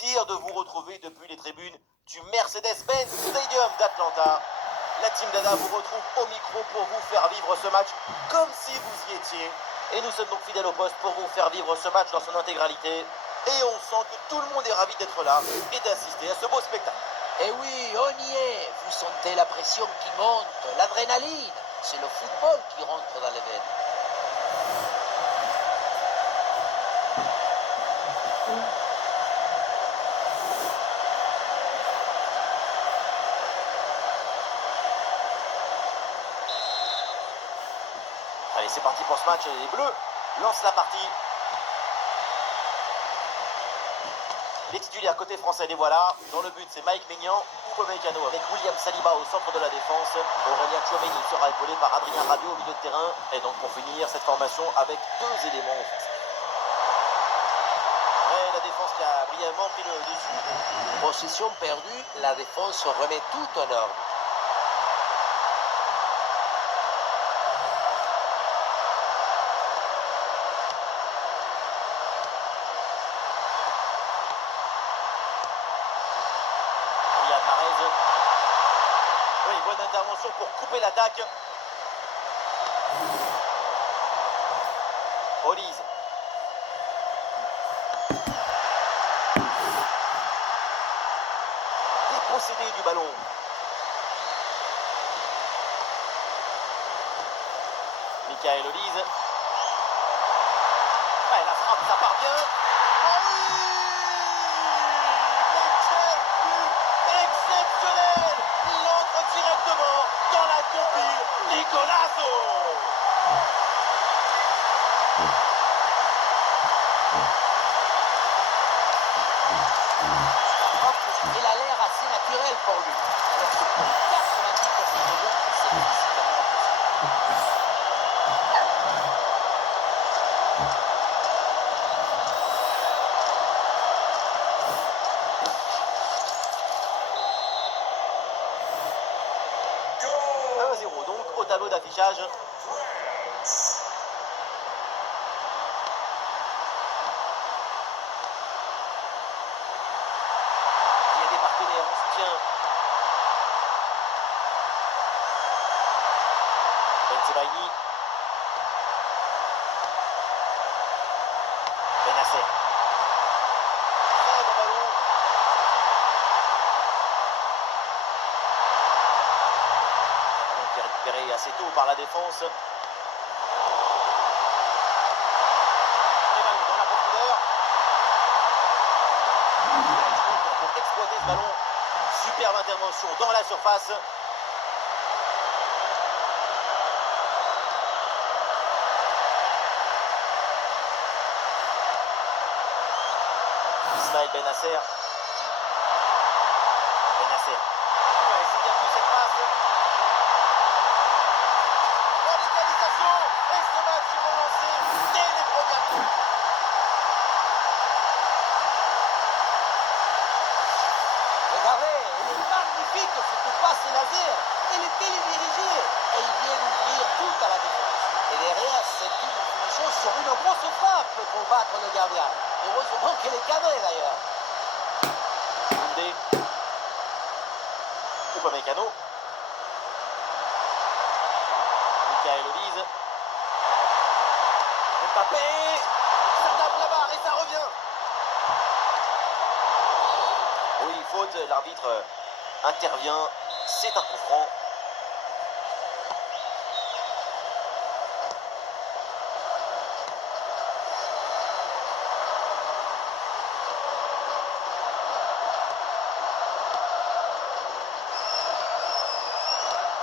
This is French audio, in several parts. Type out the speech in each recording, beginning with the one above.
plaisir de vous retrouver depuis les tribunes du Mercedes-Benz Stadium d'Atlanta. La team Dada vous retrouve au micro pour vous faire vivre ce match comme si vous y étiez. Et nous sommes donc fidèles au poste pour vous faire vivre ce match dans son intégralité. Et on sent que tout le monde est ravi d'être là et d'assister à ce beau spectacle. Et oui, on y est. Vous sentez la pression qui monte, l'adrénaline. C'est le football qui rentre dans les veines. Allez, c'est parti pour ce match. Les Bleus lancent la partie. Les titulaires côté français, les voilà. Dans le but, c'est Mike Maignan, Upamecano avec William Saliba au centre de la défense. Aurélien Tchouaméni sera épaulé par Adrien Rabiot au milieu de terrain. Et donc pour finir cette formation avec deux éléments offensifs. Ouais, la défense qui a brièvement pris le dessus. Possession perdue, la défense remet tout en ordre. Oui, bonne intervention pour couper l'attaque. Olise. Dépossédé du ballon. Michael Olise. Ouais, la frappe, ça part bien. Oh oui! Exceptionnel! Il entre directement dans la compile. Nicolazo! Il a l'air assez naturel pour lui. Alors que pour 90% des gens, c'est physiquement impossible. 1-0 donc au tableau d'affichage. Il y a des partenaires en soutien. Benzebaini. Benasser. Très bon ballon. Qui est récupéré assez tôt par la défense. Les ballons dans la profondeur. Pour exploiter ce ballon. Superbe intervention dans la surface. Ismaël Benasser. Benasser. Ouais, c'est bien vu cette passe. Oh, l'égalisation. Et ce match est relancé dès les premières minutes. Regardez, il est magnifique cette passe laser. Il est télédirigé et il vient ouvrir toute à la défense. Et derrière, c'est une finition sur une grosse frappe pour battre le gardien. Heureusement qu'elle est cadrée d'ailleurs. Koundé. Upamecano. Michael Olise. Mbappé. Ça tape la barre et ça revient. Oui, faute, l'arbitre intervient. C'est un coup franc.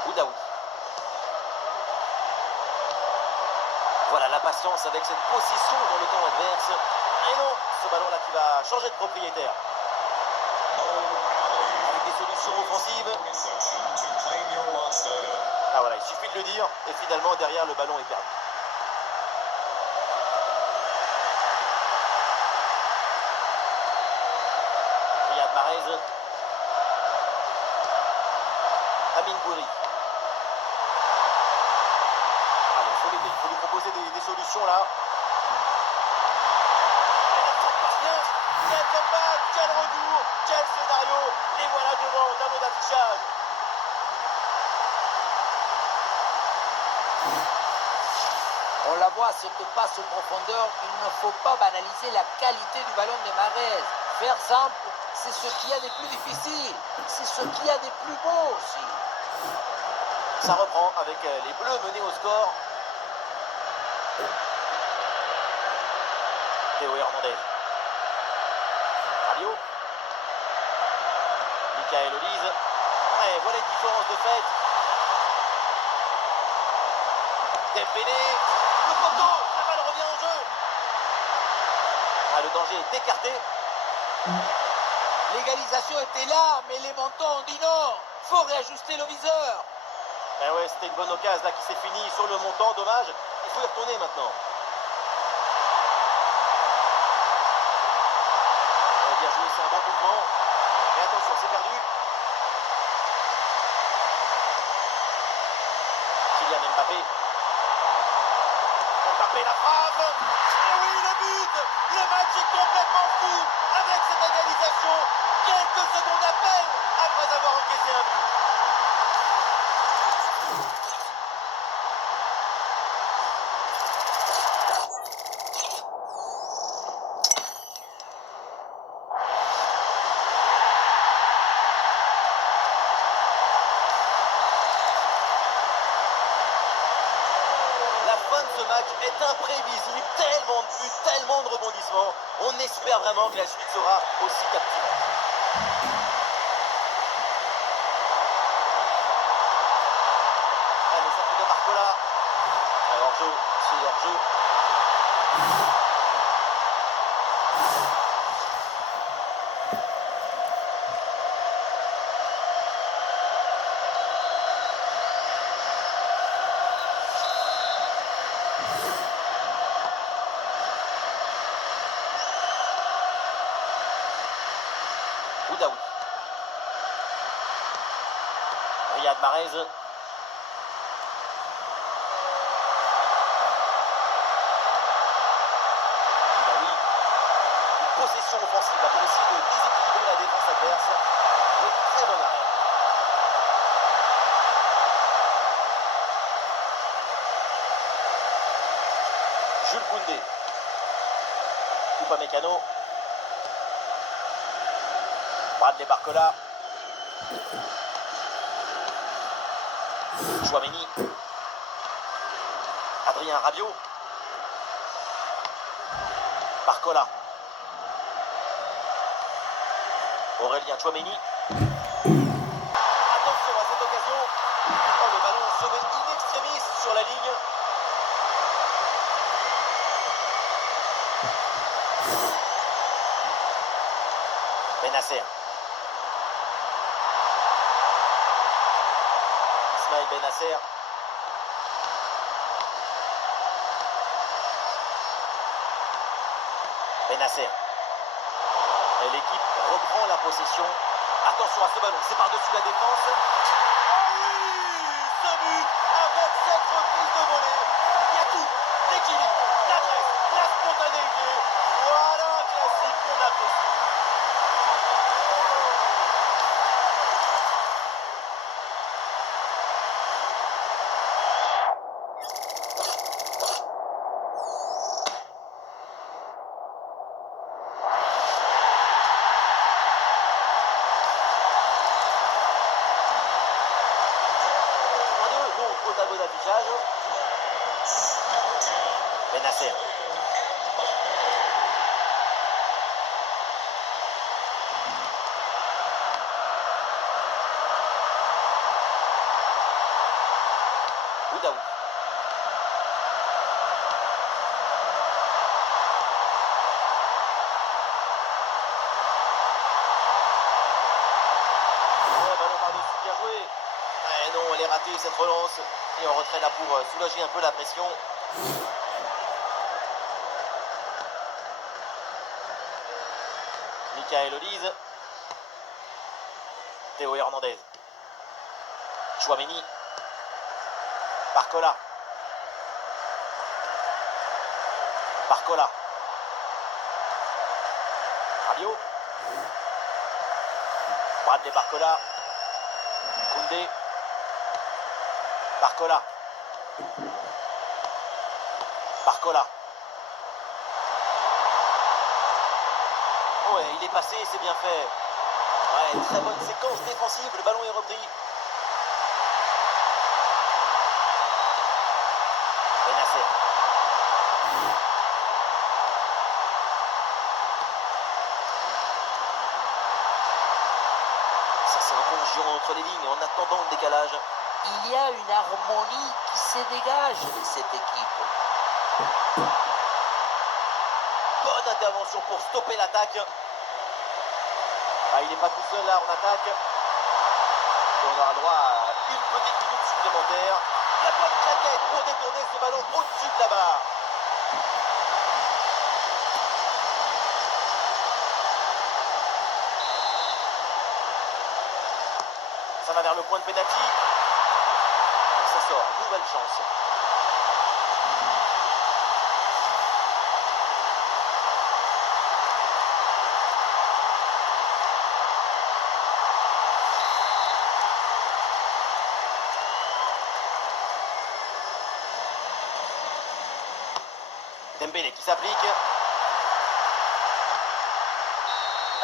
Boudaoui. Voilà la patience avec cette position dans le camp adverse. Et non, ce ballon-là qui va changer de propriétaire. Avec des solutions offensives. Ah voilà, il suffit de le dire. Et finalement, derrière, le ballon est perdu. Riyad Mahrez. Amin Gouiri. Il faut lui proposer des solutions là. Et la frappe passe bien. comeback, quel retour, quel scénario. Les voilà devant au tableau d'affichage. On la voit, cette passe en profondeur, il ne faut pas banaliser la qualité du ballon de Mahrez. Faire simple, c'est ce qu'il y a de plus difficile, c'est ce qu'il y a de plus beau aussi. Ça reprend avec les Bleus menés au score. Théo Hernandez. Rabiot. Michael Olise. Ouais, voilà une différence de fait. Dembélé. Le poteau. La balle revient en jeu. Ah, le danger est écarté. L'égalisation était là, mais les montants ont dit non. Faut réajuster le viseur. Eh ouais, c'était une bonne occasion là qui s'est finie sur le montant. Dommage. Il faut y retourner maintenant. Bien joué, c'est un bon mouvement. Mais attention, c'est perdu. Kylian Mbappé. Mbappé la frappe. Et oui, le but. Le match est complètement fou avec cette égalisation. Quelques secondes à peine après avoir encaissé un but. La fin de ce match est imprévisible, tellement de buts, tellement de rebondissements. On espère vraiment que la suite sera aussi captivante. Allez, ça fait de Barcola. Hors-jeu, c'est hors-jeu. Oudaoui. Riyad Mahrez. Oudaoui. Une possession offensive là, pour essayer de déséquilibrer la défense adverse. Oui, très bon arrêt. Jules Koundé. Upamecano. Bradley Barcola. Chouameni. Adrien Rabiot. Barcola. Aurélien Chouameni. Attention à cette occasion. Oh, le ballon sauvé in extremis sur la ligne. Bennacer. Ismaël Bennacer. Bennacer. Et l'équipe reprend la possession. Attention à ce ballon, c'est par-dessus la défense. Oh oui, ce but avec cette reprise de volée. Il y a tout, l'équilibre, l'adresse, la spontanéité. Voilà un classique qu'on apprécie. Donc au tableau d'affichage, Bennacer. Oudaoui. Ouais, ballon par-dessus, bien joué. Eh non, elle est ratée cette relance. Et en retrait là pour soulager un peu la pression. Michael Olise. Théo Hernandez. Chouameni. Barcola. Barcola. Rabiot. Bradley Barcola. Koundé. Barcola. Barcola. Ouais, il est passé, c'est bien fait. Ouais, très bonne séquence défensive, le ballon est repris. Benacer. Ça c'est un bon giron entre les lignes en attendant le décalage. Il y a une harmonie qui se dégage de cette équipe. Bonne intervention pour stopper l'attaque. Ah, il n'est pas tout seul là en attaque. Et on aura droit à une petite minute supplémentaire. La bonne claquette pour détourner ce ballon au-dessus de la barre. Ça va vers le point de pénalty. Et ça sort, nouvelle chance. Dembélé qui s'applique.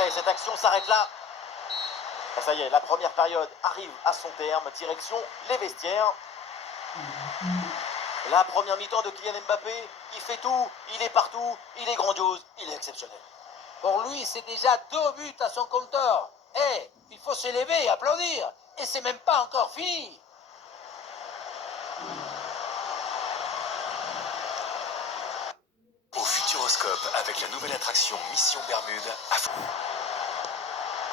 Et cette action s'arrête là. Et ça y est, la première période arrive à son terme. Direction les vestiaires. La première mi-temps de Kylian Mbappé, il fait tout, il est partout, il est grandiose, il est exceptionnel. Pour lui, c'est déjà 2 buts à son compteur. Eh, il faut se lever et applaudir. Et c'est même pas encore fini. Au Futuroscope avec la nouvelle attraction Mission Bermude.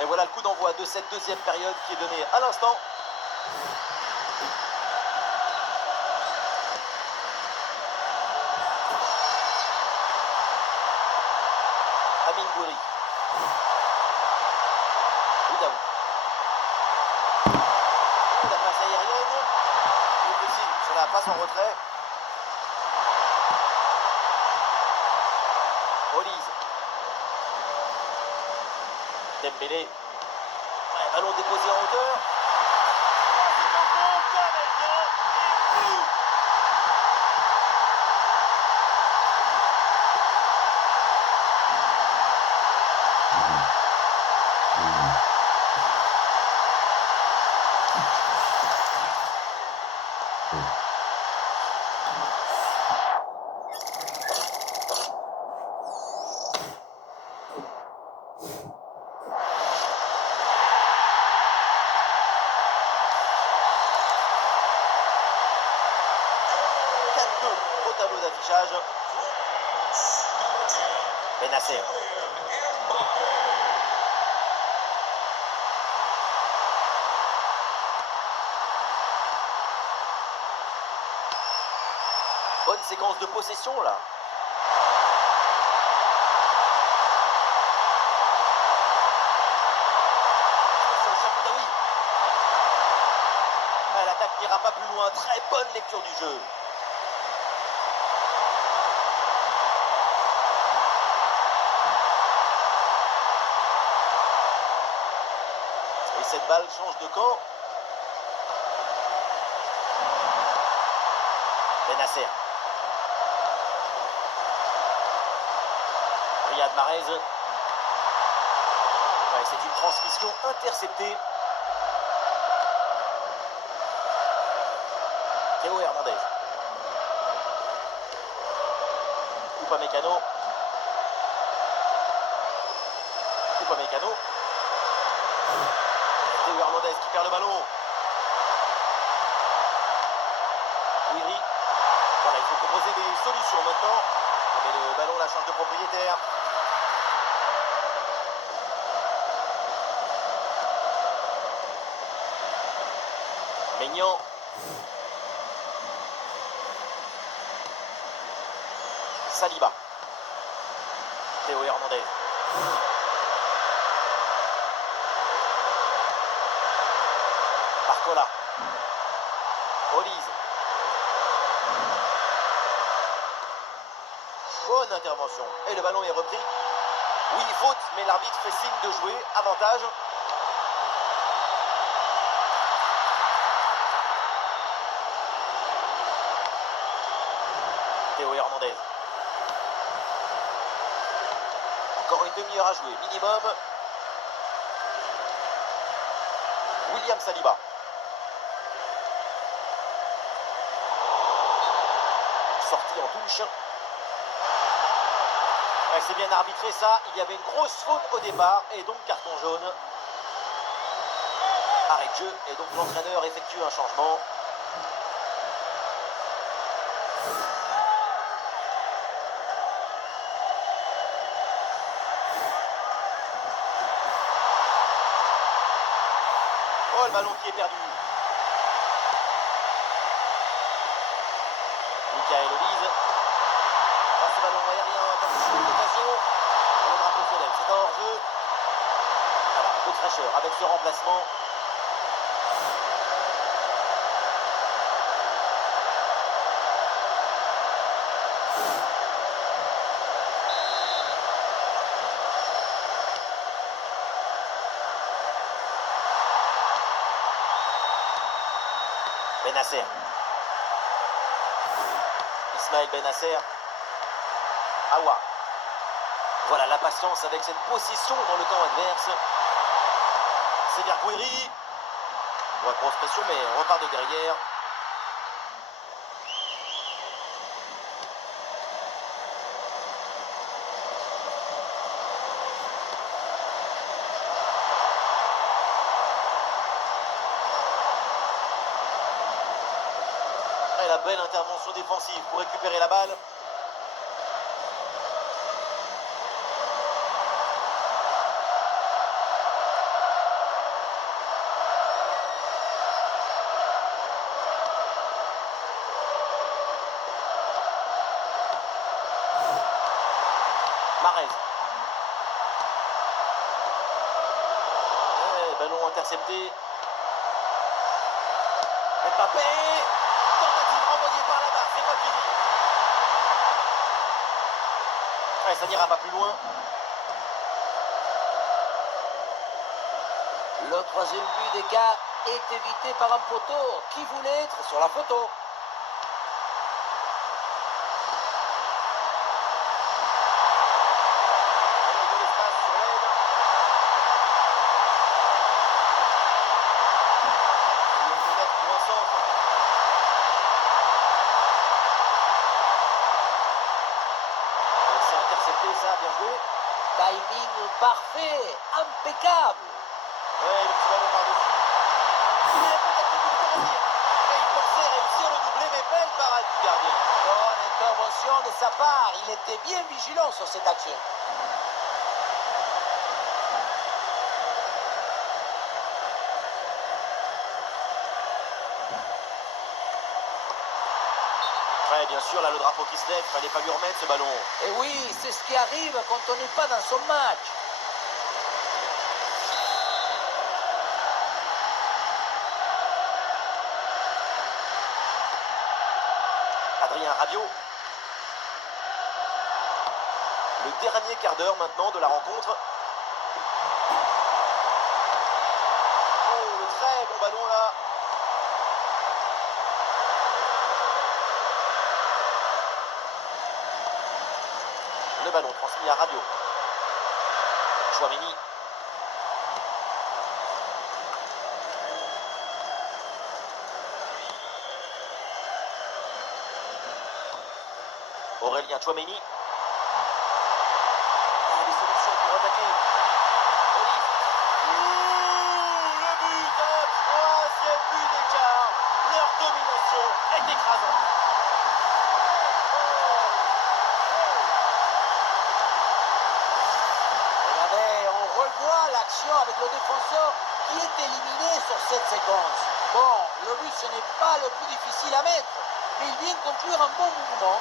Et voilà le coup d'envoi de cette deuxième période qui est donné à l'instant. Amine Gouiri. Oudaou. La passe aérienne. Il possible sur la passe en retrait. Olise. Dembélé. Ouais, ballon déposé en hauteur. C'est un bon canadien et but. Au tableau d'affichage. Benacer. Bonne séquence de possession là. L'attaque n'ira pas plus loin. Très bonne lecture du jeu. Et cette balle change de camp. Benacer. Riyad Mahrez. Ouais, c'est une transmission interceptée. Théo Hernandez. Upamecano. Upamecano. Théo Hernandez qui perd le ballon. Gouiri. Voilà, il faut proposer des solutions maintenant. Mais le ballon la change de propriétaire. Maignan. Saliba. Théo Hernandez. Barcola. Olise. Bonne intervention. Et le ballon est repris Oui, faute, mais l'arbitre fait signe de jouer. Avantage. Théo Hernandez. Encore une demi-heure à jouer, minimum. William Saliba. Sortie en touche. Ouais, c'est bien arbitré ça. Il y avait une grosse faute au départ et donc carton jaune. Arrêt de jeu et donc l'entraîneur effectue un changement. Oh, le ballon qui est perdu. Michael Olise. Oh, ce ballon aérien, attention, l'occasion. Le drapeau se lève, c'est un hors-jeu. Voilà, un peu de fraîcheur avec ce remplacement. Benasser. Ismaël Benasser. Awa. Voilà la patience avec cette possession dans le camp adverse. C'est Guiri. Ouais, grosse pression, mais on repart de derrière. Et la belle intervention défensive pour récupérer la balle. Mahrez. Ballon intercepté. Mbappé. Tentative renvoyée par la barre, c'est pas fini. Ouais, ça n'ira pas plus loin. Le troisième but d'écart est évité par un poteau qui voulait être sur la photo. Ça, bien joué. Timing parfait, impeccable. Ouais, le petit ballon par-dessus. Il a peut-être le but de revenir. Et il pensait réussir le doublé, mais belle parade du gardien. Bonne intervention de sa part. Il était bien vigilant sur cette action. Ouais, bien sûr, là, le drapeau qui se lève, fallait pas lui remettre ce ballon. Et oui, c'est ce qui arrive quand on n'est pas dans son match. Adrien Rabiot. Le dernier quart d'heure maintenant de la rencontre. Oh, le très bon ballon là. Le ballon transmis à Rabiot. Chouameni. Aurélien Chouameni. Ah, des solutions pour attaquer. Olive. Le but, un troisième but d'écart. Leur domination est écrasante. Regardez, on revoit l'action avec le défenseur qui est éliminé sur cette séquence. Bon, le but ce n'est pas le plus difficile à mettre, mais il vient conclure un bon mouvement.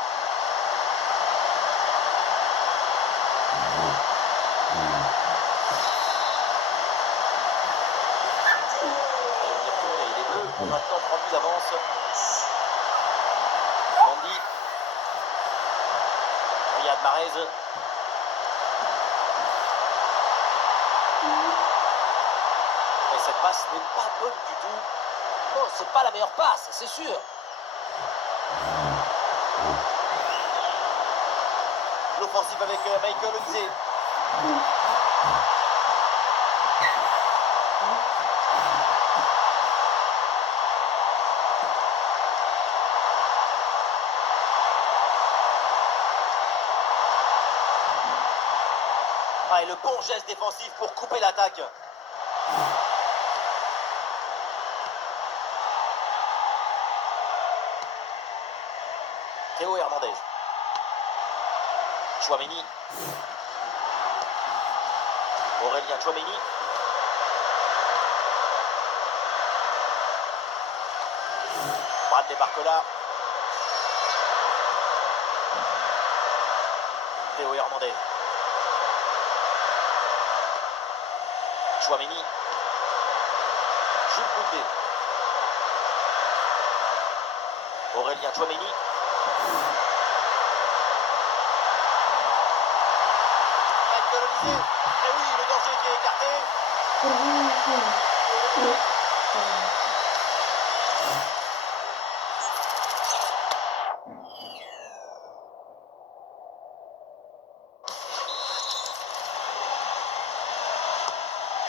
Il est bleu, maintenant 3 buts d'avance. Mandy. Riyad Mahrez. cette passe n'est pas bonne du tout. Bon, c'est pas la meilleure passe, c'est sûr. L'offensive avec Michael Olise. Ah, et le bon geste défensif pour couper l'attaque. Théo Hernandez. Tchouaméni. Aurélien Tchouaméni. Bradley Barcola. Théo Hernandez. Tchouaméni. Jules Koundé. Aurélien Tchouaméni. Michael Olise. Et oui, le danger qui est écarté.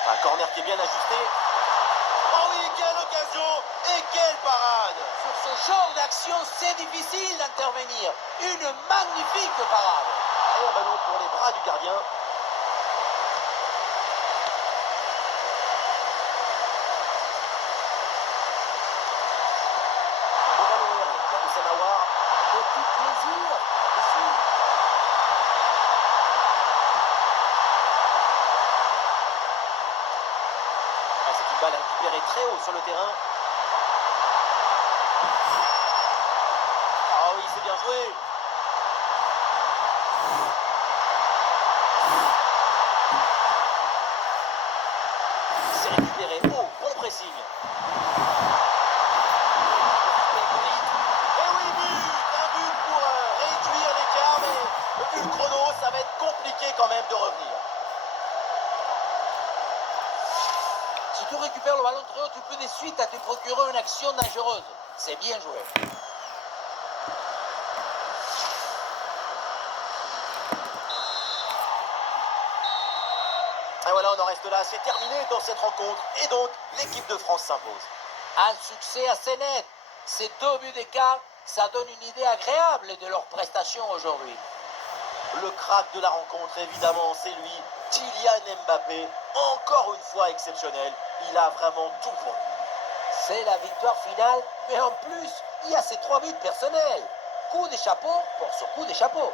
Un corner qui est bien ajusté. Oh oui, quelle occasion et quelle parade! Sur ce genre d'action, c'est difficile d'intervenir. Une magnifique parade. Et un ballon pour les bras du gardien. Le ballon aérien vers Houssem Aouar. Petit plaisir, ici. Ah, c'est une balle récupérée très haut sur le terrain. Ah oui, c'est bien joué. C'est récupéré haut, bon pressing. Et oui, but! Un but pour réduire l'écart, mais vu le chrono, ça va être compliqué quand même de revenir. Si tu récupères le ballon très haut, tu peux de suite te procurer une action dangereuse. C'est bien joué. Et voilà, on en reste là. C'est terminé dans cette rencontre. Et donc, l'équipe de France s'impose. Un succès assez net. Ces 2 buts d'écart, ça donne une idée agréable de leur prestation aujourd'hui. Le crack de la rencontre, évidemment, c'est lui, Kylian Mbappé. Encore une fois exceptionnel. Il a vraiment tout pour lui. C'est la victoire finale, mais en plus, il y a ces 3 buts personnels. Coup de chapeau pour ce coup de chapeau.